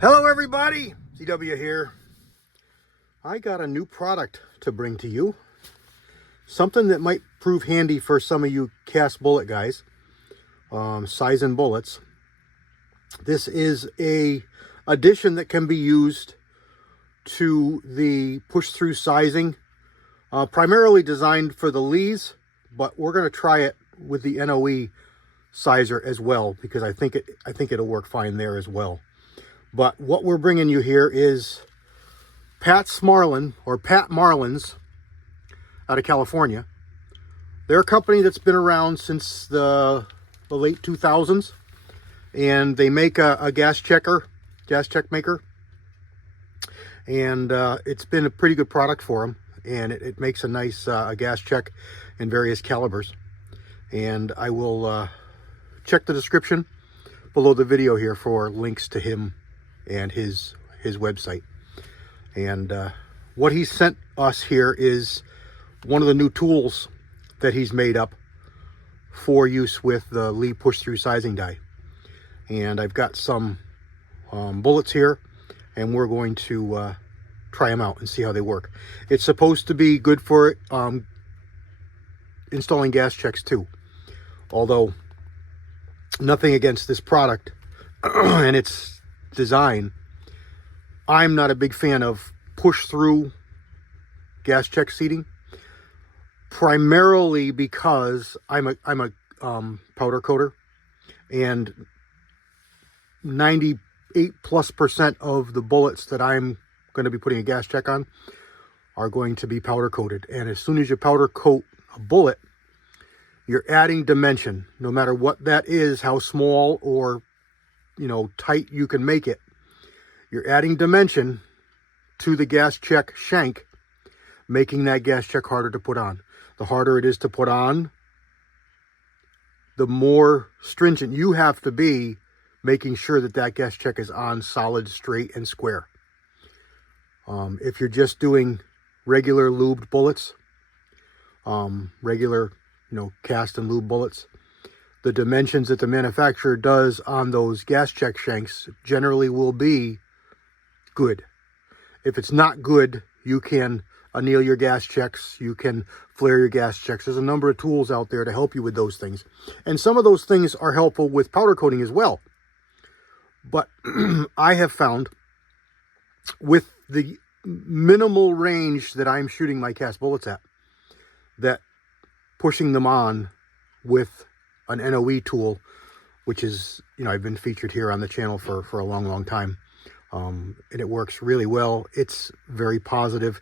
Hello everybody, CW here. I got a new product to bring to you. Something that might prove handy for some of you cast bullet guys, sizing bullets. This is a addition that can be used to the push-through sizing, primarily designed for the Lees, but we're going to try it with the Noe sizer as well because I think it'll work fine there as well. But what we're bringing you here is Patmarlin, or Patmarlins, out of California. They're a company that's been around since the late 2000s, and they make a gas check maker, and it's been a pretty good product for them, and it makes a nice gas check in various calibers. And I will check the description below the video here for links to him and his website. And what he sent us here is one of the new tools that he's made up for use with the Lee push-through sizing die. And I've got some bullets here, and we're going to try them out and see how they work. It's supposed to be good for installing gas checks too, although nothing against this product and its design. I'm not a big fan of push-through gas check seating, primarily because I'm a powder coater, and 98+% of the bullets that I'm going to be putting a gas check on are going to be powder coated. And as soon as you powder coat a bullet, you're adding dimension, no matter what that is, how small or tight you can make it. You're adding dimension to the gas check shank, making that gas check harder to put on. The harder it is to put on, the more stringent you have to be making sure that that gas check is on solid, straight, and square. If you're just doing regular lubed bullets, regular cast and lube bullets, the dimensions that the manufacturer does on those gas check shanks generally will be good. If it's not good, you can anneal your gas checks, you can flare your gas checks. There's a number of tools out there to help you with those things. And some of those things are helpful with powder coating as well. But I have found with the minimal range that I'm shooting my cast bullets at, that pushing them on with an Noe tool, which is, I've been featured here on the channel for a long time. And it works really well. It's very positive.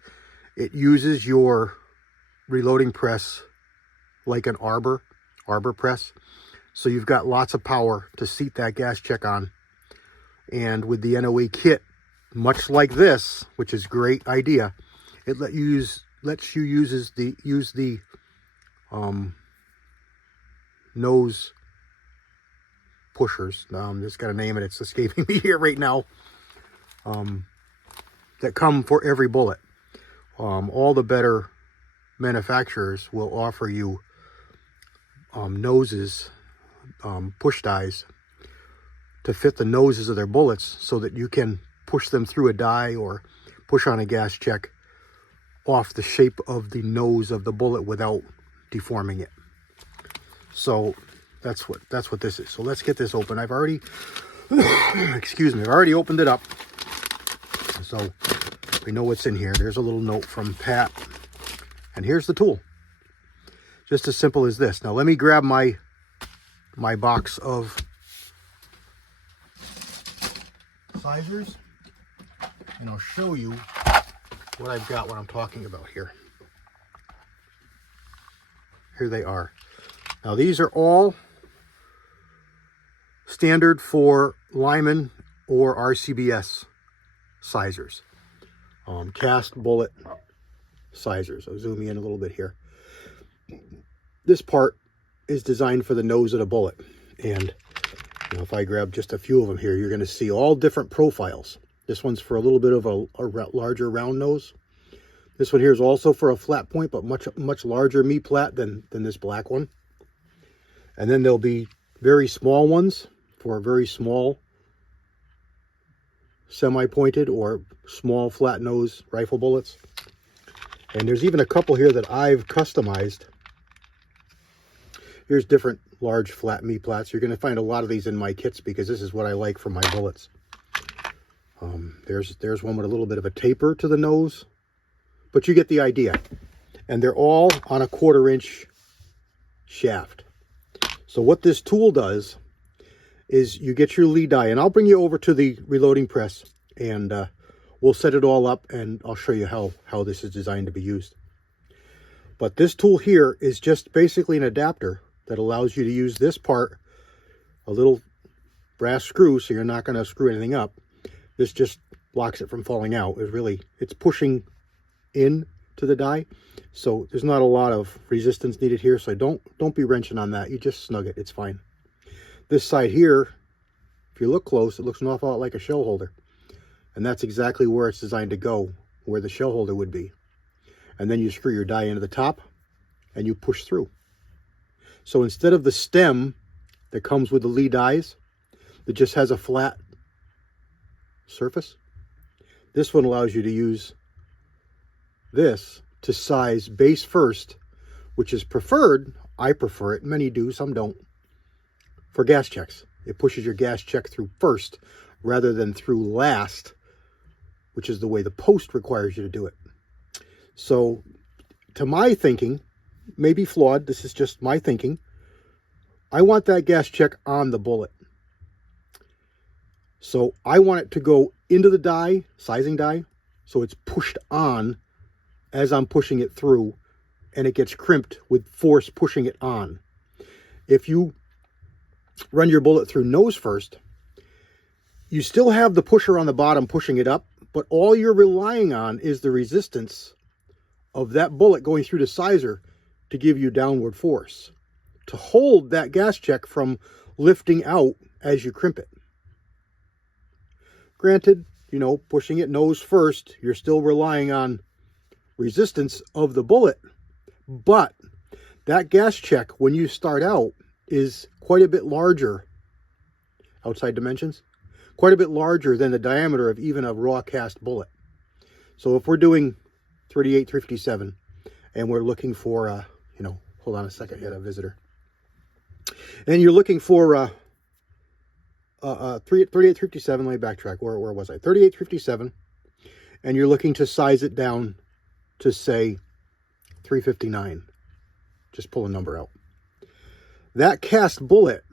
It uses your reloading press like an arbor press. So you've got lots of power to seat that gas check on. And with the Noe kit, much like this, which is a great idea, it lets you use the nose pushers. Just got to name it. It's escaping me here right now. That come for every bullet. All the better manufacturers will offer you noses, push dies to fit the noses of their bullets, so that you can push them through a die or push on a gas check off the shape of the nose of the bullet without deforming it. So that's what this is. So let's get this open. I've already I've already opened it up, so we know what's in here. There's a little note from Pat, and here's the tool. Just as simple as this. Now let me grab my box of sizers, and I'll show you what I've got, what I'm talking about here. Here they are. Now these are all standard for Lyman or RCBS sizers, cast bullet sizers. I'll zoom in a little bit here. This part is designed for the nose of the bullet, and if I grab just a few of them here, you're going to see all different profiles. This one's for a little bit of a larger round nose. This one here is also for a flat point, but much larger me-plat than this black one. And then there'll be very small ones for very small semi-pointed or small flat nose rifle bullets. And there's even a couple here that I've customized. Here's different large flat me-plats. You're going to find a lot of these in my kits because this is what I like for my bullets. There's one with a little bit of a taper to the nose, but you get the idea. And they're all on a 1/4 inch shaft. So what this tool does is you get your lead die, and I'll bring you over to the reloading press and we'll set it all up and I'll show you how this is designed to be used. But this tool here is just basically an adapter that allows you to use this part, a little brass screw, so you're not going to screw anything up. This just blocks it from falling out. It's pushing in to the die, so there's not a lot of resistance needed here, so don't be wrenching on that. You just snug it, it's fine. This side here, if you look close, it looks an awful lot like a shell holder, and that's exactly where it's designed to go, where the shell holder would be. And then you screw your die into the top and you push through. So instead of the stem that comes with the lead dies that just has a flat surface, this one allows you to use this to size base first, which is preferred. I prefer it. Many do, some don't. For gas checks, it pushes your gas check through first rather than through last, which is the way the post requires you to do it. So to my thinking, maybe flawed, this is just my thinking, I want that gas check on the bullet. So I want it to go into the die, sizing die, so it's pushed on as I'm pushing it through, and it gets crimped with force pushing it on. If you run your bullet through nose first, you still have the pusher on the bottom pushing it up, but all you're relying on is the resistance of that bullet going through the sizer to give you downward force, to hold that gas check from lifting out as you crimp it. Granted, you know, pushing it nose first, you're still relying on resistance of the bullet, but that gas check when you start out is quite a bit larger, outside dimensions, quite a bit larger than the diameter of even a raw cast bullet. So if we're doing 38-357 and we're looking for, hold on a second, I got a visitor. And you're looking for 38-357, let me backtrack, where was I? 38-357, and you're looking to size it down to say 359. Just pull a number out. That cast bullet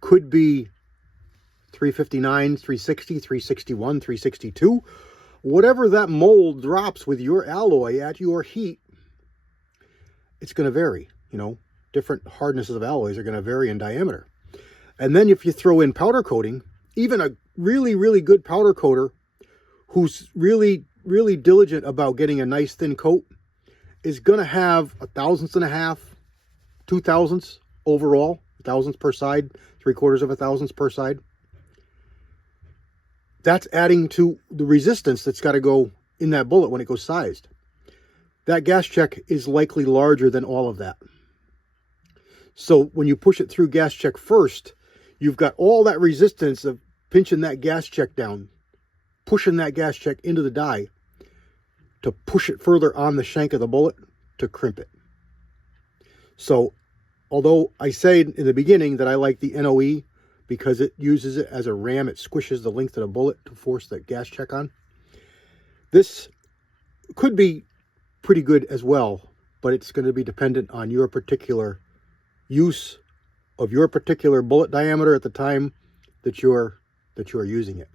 could be 359, 360, 361, 362. Whatever that mold drops with your alloy at your heat, it's going to vary. You know, different hardnesses of alloys are going to vary in diameter. And then if you throw in powder coating, even a really, really good powder coater who's really, really diligent about getting a nice thin coat is going to have 1/1000 and a half, 2/1000 overall, 1/1000 per side, 3/4 of 1/1000 per side. That's adding to the resistance that's got to go in that bullet when it goes sized. That gas check is likely larger than all of that. So when you push it through gas check first, you've got all that resistance of pinching that gas check down, pushing that gas check into the die to push it further on the shank of the bullet to crimp it. So although I said in the beginning that I like the NOE because it uses it as a ram, it squishes the length of the bullet to force that gas check on. This could be pretty good as well, but it's going to be dependent on your particular use of your particular bullet diameter at the time that you're using it.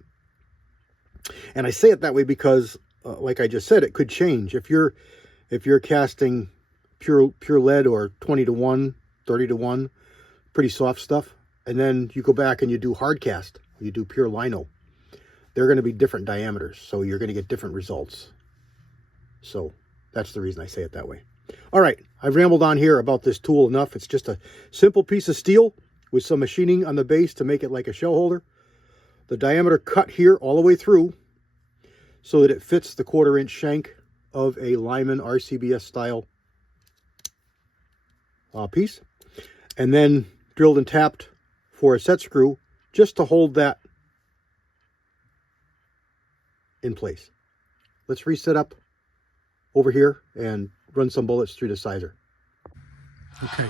And I say it that way because, like I just said, it could change. If you're casting pure lead or 20-to-1, 30-to-1, pretty soft stuff, and then you go back and you do hard cast, you do pure lino, they're going to be different diameters, so you're going to get different results. So that's the reason I say it that way. All right, I've rambled on here about this tool enough. It's just a simple piece of steel with some machining on the base to make it like a shell holder. The diameter cut here all the way through so that it fits the 1/4 inch shank of a Lyman RCBS style piece. And then drilled and tapped for a set screw just to hold that in place. Let's reset up over here and run some bullets through the sizer. Okay,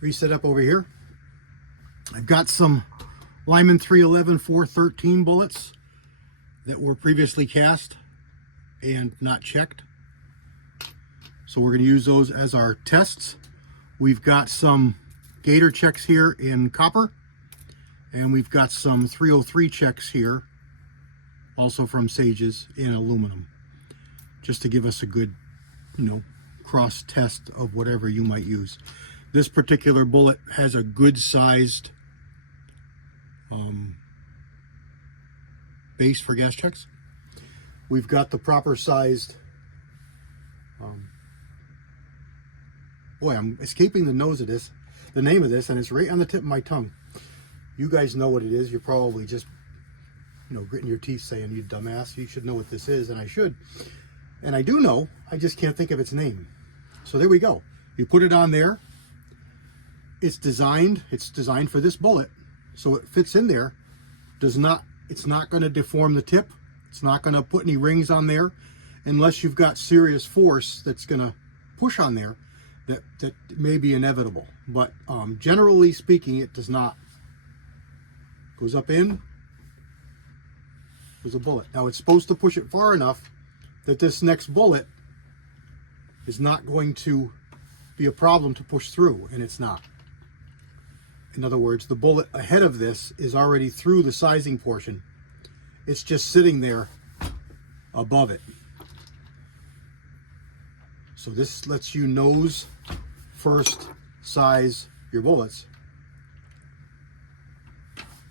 reset up over here. I've got some Lyman 311 413 bullets that were previously cast and not checked. So we're going to use those as our tests. We've got some Gator checks here in copper, and we've got some 303 checks here, also from Sages, in aluminum, just to give us a good, cross test of whatever you might use. This particular bullet has a good sized base for gas checks. We've got the proper sized, boy, I'm escaping the name of this, and it's right on the tip of my tongue. You guys know what it is. You're probably just, gritting your teeth saying, you dumbass, you should know what this is, and I should. And I do know, I just can't think of its name. So there we go. You put it on there. It's designed for this bullet, so it fits in there. It's not going to deform the tip. It's not going to put any rings on there unless you've got serious force that's going to push on there. That may be inevitable, but generally speaking, it does not. Goes up in, goes a bullet. Now it's supposed to push it far enough that this next bullet is not going to be a problem to push through, and it's not. In other words, the bullet ahead of this is already through the sizing portion. It's just sitting there above it. So this lets you nose first size your bullets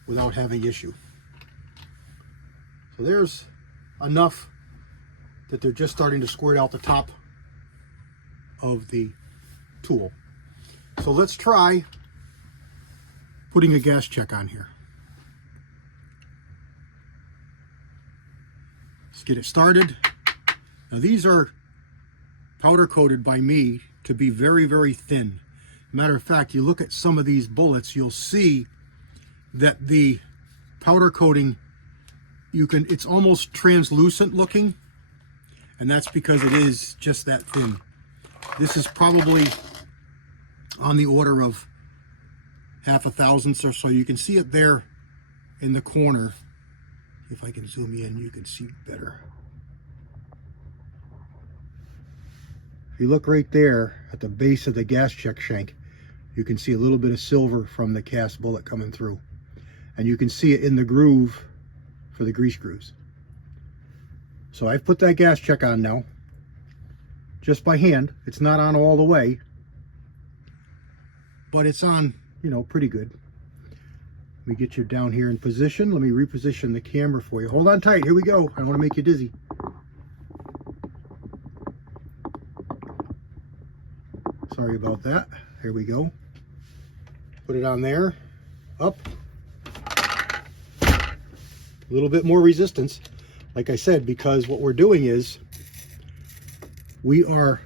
without having issue. So there's enough that they're just starting to squirt out the top of the tool. So let's try putting a gas check on here. Let's get it started. Now these are powder coated by me to be very, very thin. Matter of fact, you look at some of these bullets, you'll see that the powder coating, it's almost translucent looking, and that's because it is just that thin. This is probably on the order of 1/2 thousandths or so. You can see it there in the corner. If I can zoom in, you can see better. If you look right there at the base of the gas check shank, you can see a little bit of silver from the cast bullet coming through. And you can see it in the groove for the grease grooves. So I've put that gas check on now, just by hand. It's not on all the way, but it's on, pretty good. Let me get you down here in position. Let me reposition the camera for you. Hold on tight. Here we go. I don't want to make you dizzy. Sorry about that. Here we go. Put it on there. Up. A little bit more resistance, like I said, because what we're doing is we are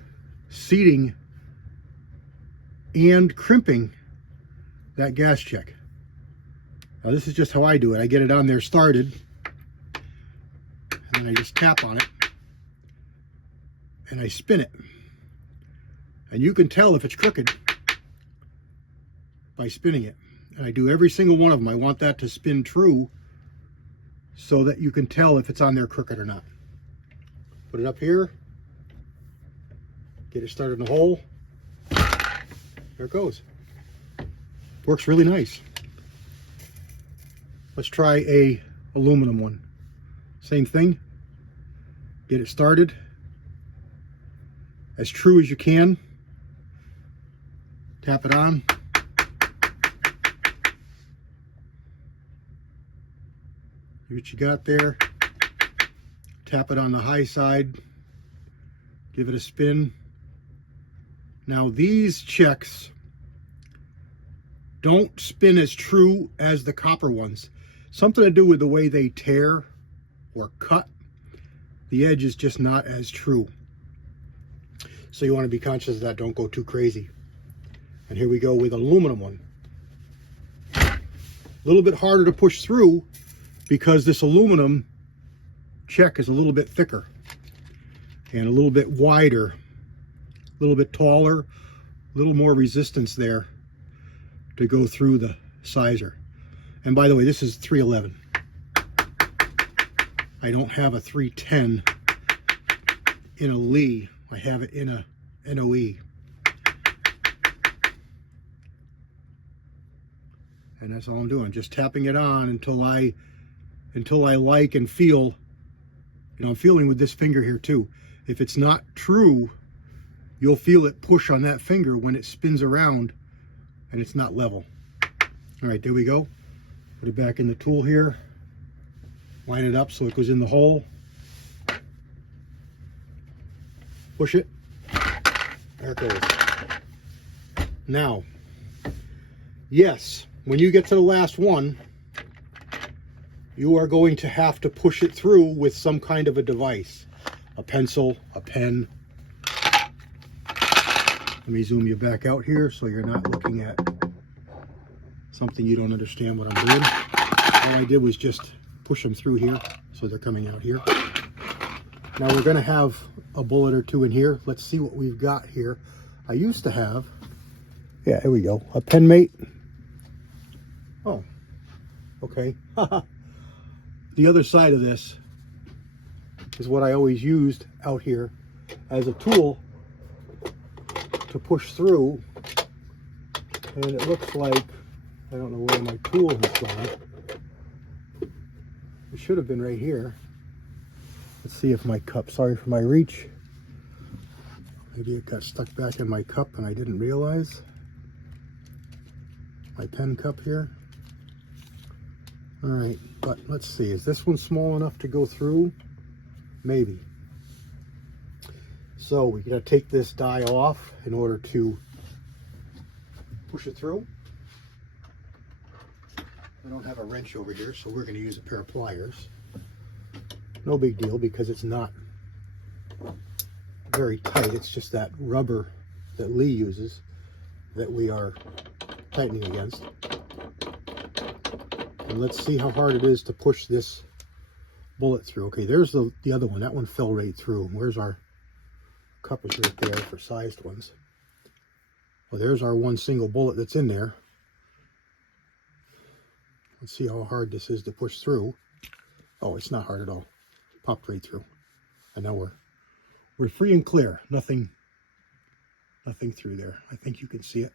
seating and crimping that gas check. Now this is just how I do it. I get it on there started, and then I just tap on it, and I spin it. And you can tell if it's crooked by spinning it. And I do every single one of them. I want that to spin true so that you can tell if it's on there crooked or not. Put it up here. Get it started in the hole. There it goes. Works really nice. Let's try a aluminum one. Same thing. Get it started as true as you can. Tap it on. See what you got there. Tap it on the high side. Give it a spin. Now these checks don't spin as true as the copper ones. Something to do with the way they tear or cut. The edge is just not as true. So you want to be conscious of that. Don't go too crazy. And here we go with an aluminum one. A little bit harder to push through because this aluminum check is a little bit thicker and a little bit wider, a little bit taller, a little more resistance there to go through the sizer. And by the way, this is 311. I don't have a 310 in a Lee. I have it in a Noe. And that's all I'm doing, just tapping it on until I like and feel, you know, I'm feeling with this finger here too. If it's not true, you'll feel it push on that finger when it spins around and it's not level. All right, there we go. Put it back in the tool here. Line it up so it goes in the hole. Push it. There it goes. Now, yes, when you get to the last one, you are going to have to push it through with some kind of a device. A pencil, a pen. Let me zoom you back out here so you're not looking at something you don't understand what I'm doing. All I did was just push them through here so they're coming out here. Now we're going to have a bullet or two in here. Let's see what we've got here. I used to have, yeah, here we go, a pen mate. Oh, okay. The other side of this is what I always used out here as a tool to push through. And it looks like, I don't know where my tool has gone. It should have been right here. Let's see if my cup, sorry for my reach. Maybe it got stuck back in my cup and I didn't realize. My pen cup here. All right, but let's see, is this one small enough to go through? Maybe. So we gotta take this die off in order to push it through. I don't have a wrench over here, so we're gonna use a pair of pliers. No big deal because it's not very tight. It's just that rubber that Lee uses that we are tightening against. And let's see how hard it is to push this bullet through. Okay, there's the other one. That one fell right through. Where's our cup? Is right there for sized ones. Well, there's our one single bullet that's in there. Let's see how hard this is to push through. Oh, it's not hard at all. Popped right through. And now we're free and clear. Nothing through there. I think you can see it.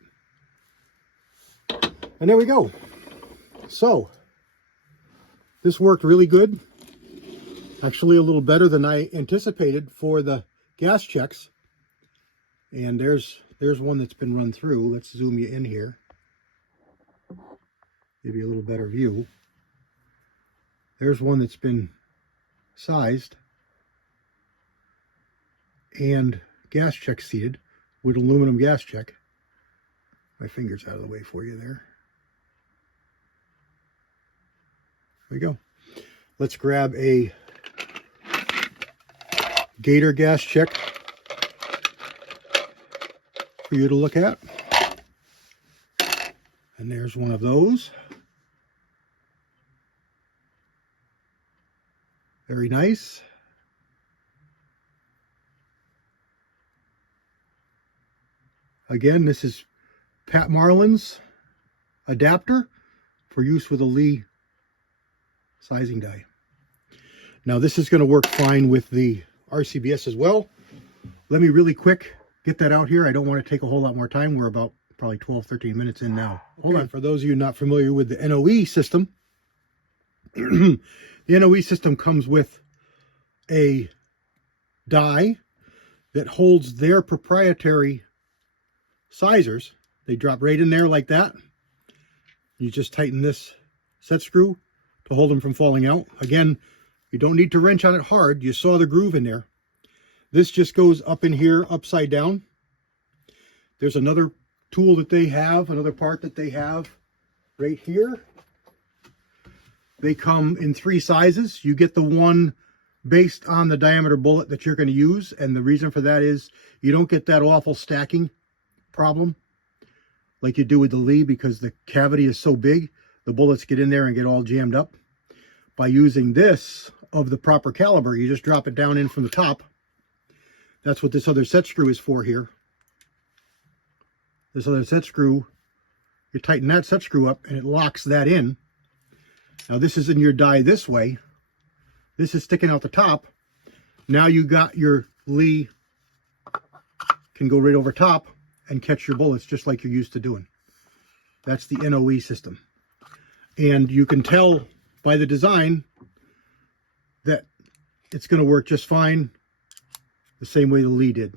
And there we go. So this worked really good. Actually a little better than I anticipated for the gas checks. And there's one that's been run through. Let's zoom you in here. Give you a little better view. There's one that's been sized and gas check seated with aluminum gas check. My finger's out of the way for you there. There we go. Let's grab a Gator gas check for you to look at. And there's one of those. Very nice. Again, this is Patmarlins adapter for use with a Lee sizing die. Now this is going to work fine with the RCBS as well. Let me really quick get that out here. I don't want to take a whole lot more time. We're about probably 12-13 minutes in now. Hold on. For those of you not familiar with the Noe system, the Noe system comes with a die that holds their proprietary sizers. They drop right in there like that. You just tighten this set screw to hold them from falling out. Again, you don't need to wrench on it hard. You saw the groove in there. This just goes up in here upside down. There's another tool that they have, another part that they have right here. They come in 3 sizes. You get the one based on the diameter bullet that you're going to use, and the reason for that is you don't get that awful stacking problem like you do with the Lee, because the cavity is so big, the bullets get in there and get all jammed up. By using this of the proper caliber, you just drop it down in from the top. That's what this other set screw is for here. This other set screw, you tighten that set screw up and it locks that in. Now this is in your die this way. This is sticking out the top. Now you got your Lee, can go right over top and catch your bullets just like you're used to doing. That's the Noe system. And you can tell by the design that it's going to work just fine the same way the Lee did,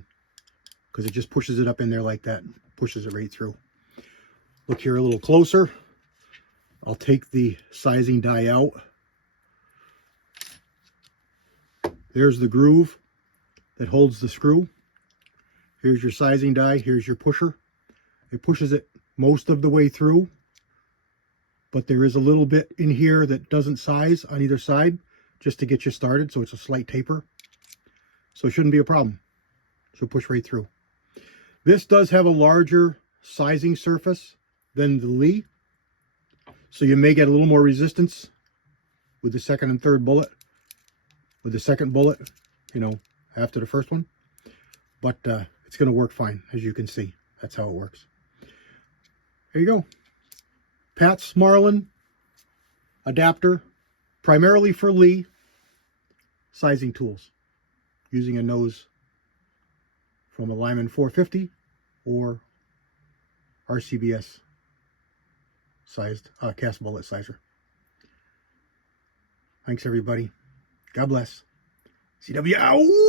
because it just pushes it up in there like that, pushes it right through. Look here a little closer. I'll take the sizing die out. There's the groove that holds the screw. Here's your sizing die. Here's your pusher. It pushes it most of the way through, but there is a little bit in here that doesn't size on either side just to get you started, so it's a slight taper. So it shouldn't be a problem. So push right through. This does have a larger sizing surface than the Lee, so you may get a little more resistance with the second and third bullet, with the second bullet, you know, after the first one. But it's going to work fine, as you can see. That's how it works. There you go. Patmarlin adapter, primarily for Lee sizing tools, using a nose from a Lyman 450 or RCBS sized cast bullet sizer. Thanks everybody. God bless. CW out.